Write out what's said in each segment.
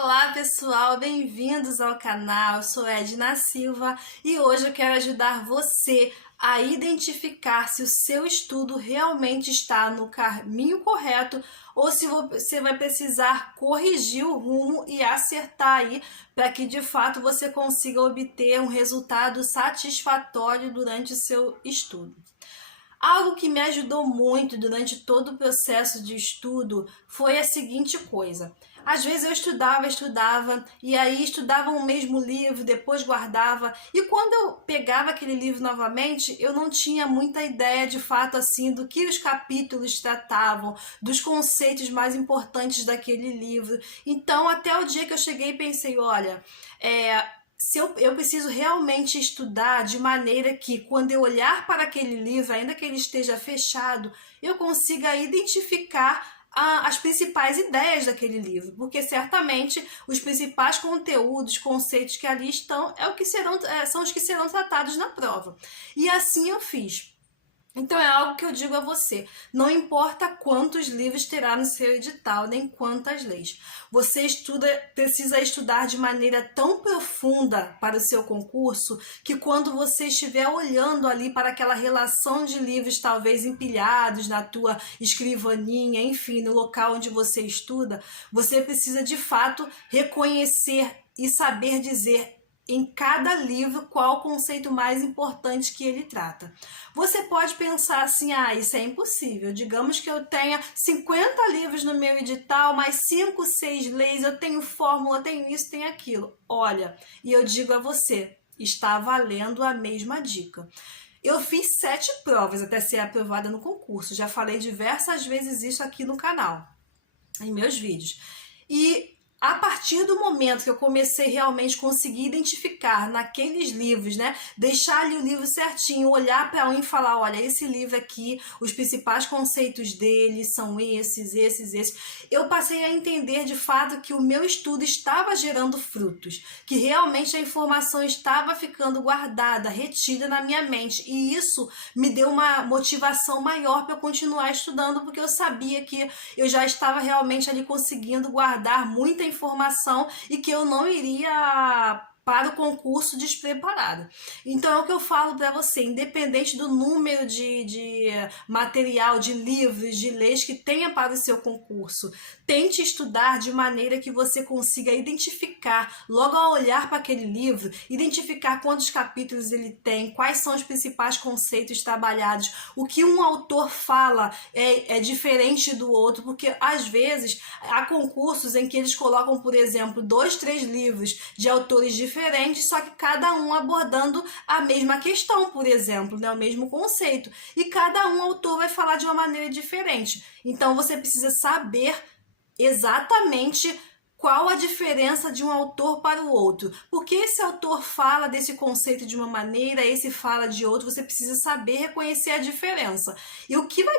Olá pessoal, bem-vindos ao canal. Eu sou Edna Silva e hoje eu quero ajudar você a identificar se o seu estudo realmente está no caminho correto ou se você vai precisar corrigir o rumo e acertar aí para que de fato você consiga obter um resultado satisfatório durante o seu estudo. Algo que me ajudou muito durante todo o processo de estudo foi a seguinte coisa. Às vezes eu estudava, e aí estudava o mesmo livro, depois guardava, e quando eu pegava aquele livro novamente, eu não tinha muita ideia de fato assim do que os capítulos tratavam, dos conceitos mais importantes daquele livro. Então, até o dia que eu cheguei e pensei, olha, se eu preciso realmente estudar de maneira que, quando eu olhar para aquele livro, ainda que ele esteja fechado, eu consiga identificar as principais ideias daquele livro, porque certamente os principais conteúdos, conceitos que ali estão, são os que serão tratados na prova. E assim eu fiz. Então é algo que eu digo a você, não importa quantos livros terá no seu edital, nem quantas leis. Você precisa estudar de maneira tão profunda para o seu concurso, que quando você estiver olhando ali para aquela relação de livros talvez empilhados na tua escrivaninha, enfim, no local onde você estuda, você precisa de fato reconhecer e saber dizer em cada livro qual o conceito mais importante que ele trata. Você pode pensar assim, isso é impossível. Digamos que eu tenha 50 livros no meu edital, mais 5, 6 leis, eu tenho fórmula, tenho isso, tenho aquilo. Olha, e eu digo a você, está valendo a mesma dica. Eu fiz 7 provas até ser aprovada no concurso. Já falei diversas vezes isso aqui no canal, em meus vídeos. E a partir do momento que eu comecei realmente a conseguir identificar naqueles livros, né, deixar ali o livro certinho, olhar para um e falar, olha, esse livro aqui, os principais conceitos dele são esses, eu passei a entender de fato que o meu estudo estava gerando frutos, que realmente a informação estava ficando guardada, retida na minha mente, e isso me deu uma motivação maior para eu continuar estudando, porque eu sabia que eu já estava realmente ali conseguindo guardar muita informação e que eu não iria para o concurso despreparada. Então é o que eu falo para você, independente do número de material, de livros, de leis que tenha para o seu concurso, tente estudar de maneira que você consiga identificar, logo ao olhar para aquele livro, identificar quantos capítulos ele tem, quais são os principais conceitos trabalhados, o que um autor fala é diferente do outro, porque às vezes há concursos em que eles colocam, por exemplo, 2, 3 livros de autores diferentes, só que cada um abordando a mesma questão, por exemplo, né, o mesmo conceito, e cada um autor vai falar de uma maneira diferente. Então você precisa saber exatamente qual a diferença de um autor para o outro. Porque esse autor fala desse conceito de uma maneira, esse fala de outro, você precisa saber reconhecer a diferença. E o que vai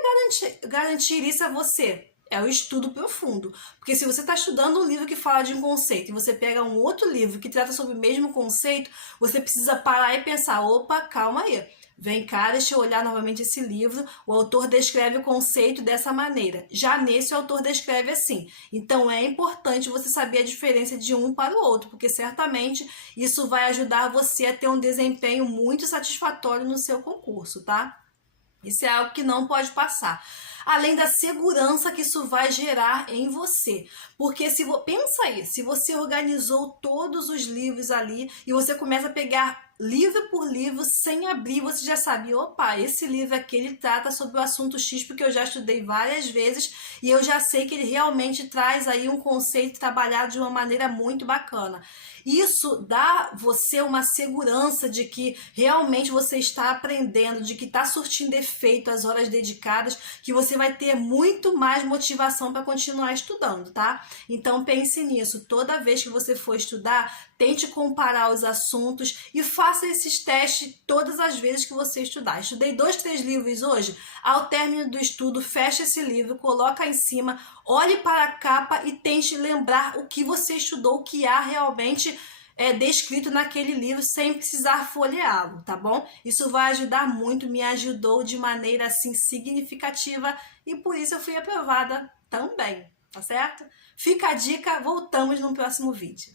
garantir isso a você? É o estudo profundo. Porque se você está estudando um livro que fala de um conceito e você pega um outro livro que trata sobre o mesmo conceito, você precisa parar e pensar, opa, calma aí. Vem cá, deixa eu olhar novamente esse livro. O autor descreve o conceito dessa maneira. Já nesse, o autor descreve assim. Então, é importante você saber a diferença de um para o outro, porque certamente isso vai ajudar você a ter um desempenho muito satisfatório no seu concurso, tá? Isso é algo que não pode passar. Além da segurança que isso vai gerar em você. Porque pensa aí, se você organizou todos os livros ali e você começa a pegar livro por livro, sem abrir, você já sabe, opa, esse livro aqui ele trata sobre o assunto X, porque eu já estudei várias vezes e eu já sei que ele realmente traz aí um conceito trabalhado de uma maneira muito bacana. Isso dá você uma segurança de que realmente você está aprendendo, de que está surtindo efeito as horas dedicadas, que você vai ter muito mais motivação para continuar estudando, tá? Então pense nisso, toda vez que você for estudar, tente comparar os assuntos e faça esses testes todas as vezes que você estudar. Estudei 2, 3 livros hoje, ao término do estudo, feche esse livro, coloca em cima, olhe para a capa e tente lembrar o que você estudou, o que há realmente descrito naquele livro, sem precisar folheá-lo, tá bom? Isso vai ajudar muito, me ajudou de maneira assim significativa e por isso eu fui aprovada também, tá certo? Fica a dica, voltamos no próximo vídeo.